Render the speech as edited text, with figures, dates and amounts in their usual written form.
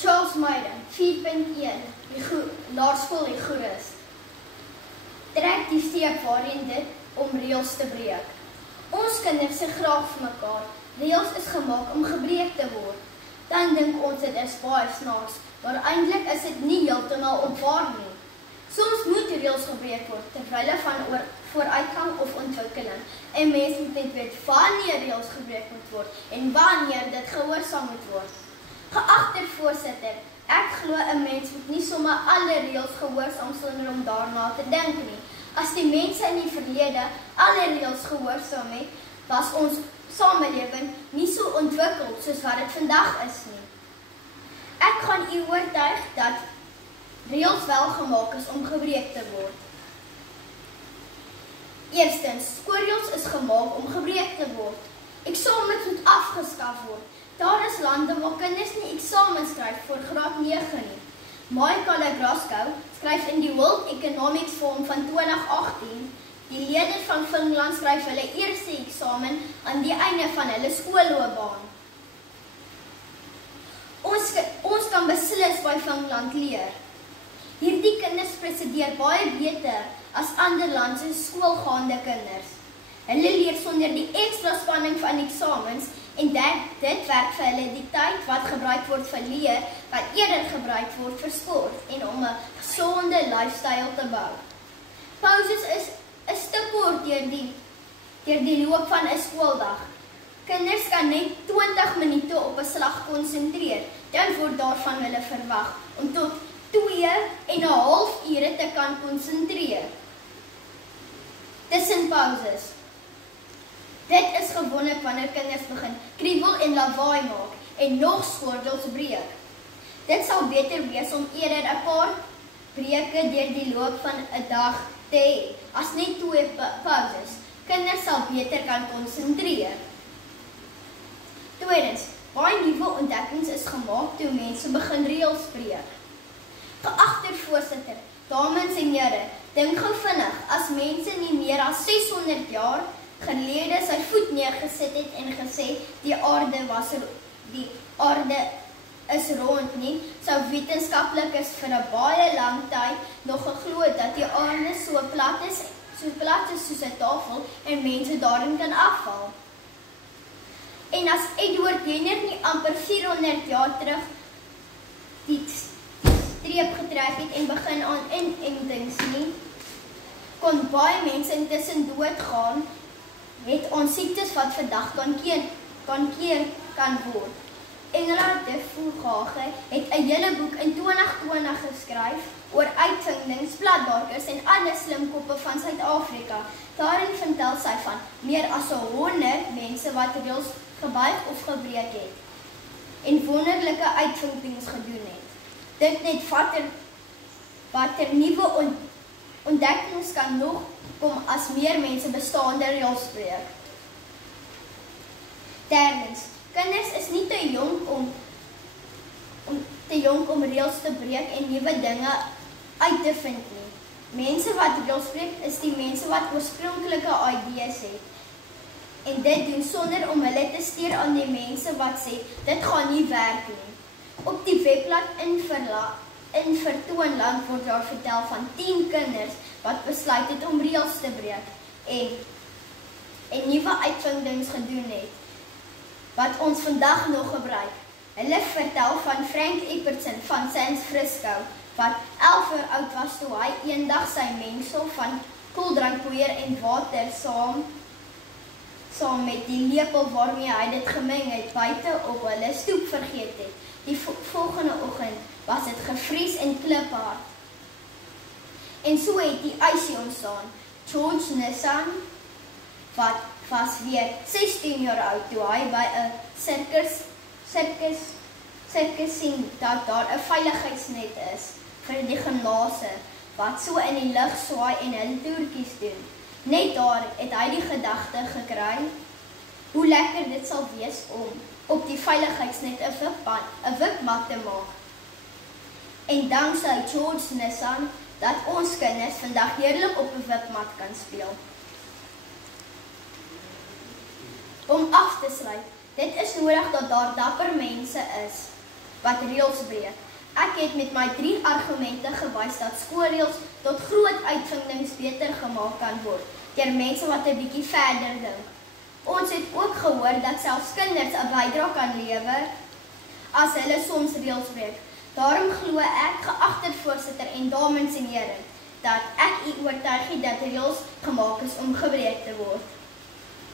Charles Meiden, 4.1, laerskool en Goeres. Trek die steep waarin dit om reëls te breek. Ons kinders sê graag vir mekaar, reëls is gemaak om gebreek te word. Dan dink ons dit is baie snaaks, maar eintlik is dit nie heeltemal opwaar nie. Soms moet reëls gebreek word terwyl van vooruitgang of ontwikkeling. En mense moet net weet wanneer reëls gebreek moet word en wanneer dit gehoorsaam moet word. Geagte voorsitter, ek glo 'n mens moet nie sommer alle reëls gehoorsaam sonder om daarna te dink nie. As die mense in die verlede alle reëls gehoorsaam het, was ons samelewing nie so ontwikkeld soos wat dit vandag is nie. Ek gaan u oortuig dat reëls wel gemaak is om gebreek te word. Eerstens, skoolreëls is gemaak om gebreek te word. Eksamens moet afgeskaf word. Daar is lande waar kinders nie eksamens skryf voor graad 9 nie. Michael Grascow skryf in die World Economics Forum van 2018, die leerders van Finland skryf hulle eerste eksamen aan die einde van hulle skoolloopbaan. Ons kan beslis by Finland leer. Hierdie kinders presideer baie beter as ander lande se skoolgaande kinders. Hulle leer sonder die ekstra spanning van eksamens en dit werk vir hulle die tyd wat gebruik word vir leer, wat eerder gebruik word vir sport en om 'n gesonde lifestyle te bou. Pauses is 'n stuk kort deur die loop van 'n skooldag. Kinders kan net 20 minute op 'n slag konsentreer, dan word daarvan hulle verwag om tot 2,5 ure te kan konsentreer. Tussen pauses. Dit is gewoonlik wanneer kinders begin kriebel en lawaai maak en nog skoolreëls breek. Dit sal beter wees om eerder 'n paar breuke deur die loop van 'n dag te hê, as net 2 pauses. Kinders sal beter kan konsentreer. Tweedens, baie nuwe ontdekkings is gemaak toe mense begin reëls breek. Geagte voorsitter, dames en here, dink gou vinnig, as mense nie meer as 600 jaar gelede sy voet neergesit het en gesê die aarde is rond nie, sou wetenskaplikes vir 'n baie lang tyd nog geglo dat die aarde so plat is soos 'n tafel en mense daarin kan afval. En as Edward Jenner nie amper 400 jaar terug die streep getrek het en begin aan inentings nie, kon baie mense intussen doodgaan, het ons siektes wat vandag kan word. Engelard de Vogage het 'n hele boek in 2020 geskryf oor uitvindings, bladdarkers en ander slimkoppe van Suid-Afrika. Daarin vertel sy van meer as 100 mense wat reëls gebuig of gebreek het en wonderlike uitvindings gedoen het. Dit net watter nuwe ontdekkings kan nog kom as meer mense bestaande reëls breek. Derdens, kinders is nie te jonk om reëls te breek en nuwe dinge uit te vind nie. Mense wat reëls breek is die mense wat oorspronklike idees het en dit doen sonder om hulle te steur aan die mense wat sê dit gaan nie werk nie. Op die webblad in Vertoonland word daar vertel van 10 kinders wat besluit het om reëls te breek en nuwe uitvindings gedoen het wat ons vandag nog gebruik. Hulle vertel van Frank Epperson van San Francisco wat 11 jaar oud was toe hy eendag sy mengsel van koeldrankpoeier en water saam met die lepel waarmee hy dit gemeng het buite op hulle stoep vergeet het. Die volgende oggend was dit gevries en kliphard. En so het die ysie ontstaan. George Nissan, wat was weer 16 jaar oud toe hy by 'n sirkus sien dat daar 'n veiligheidsnet is vir die genase wat so in die lug swaai en hulle toertjies doen. Net daar het hy die gedagte gekry hoe lekker dit sal wees om op die veiligheidsnet 'n wipmat te maak. En danksy George Nissan dat ons kinders vandag heerlik op 'n wipmat kan speel. Om af te sluit, dit is nodig dat daar dapper mense is wat reëls breek. Ek het met my 3 argumente gewys dat skoolreëls tot groot uitvindings beter gemaak kan word deur mense wat 'n bietjie verder dink. Ons het ook gehoor dat selfs kinders 'n bydrae kan lewer as hulle soms reëls breek. Daarom glo ek, geagte voorsitter en dames en here, dat ek u oortuig het dat reëls gemaak is om gebreek te word.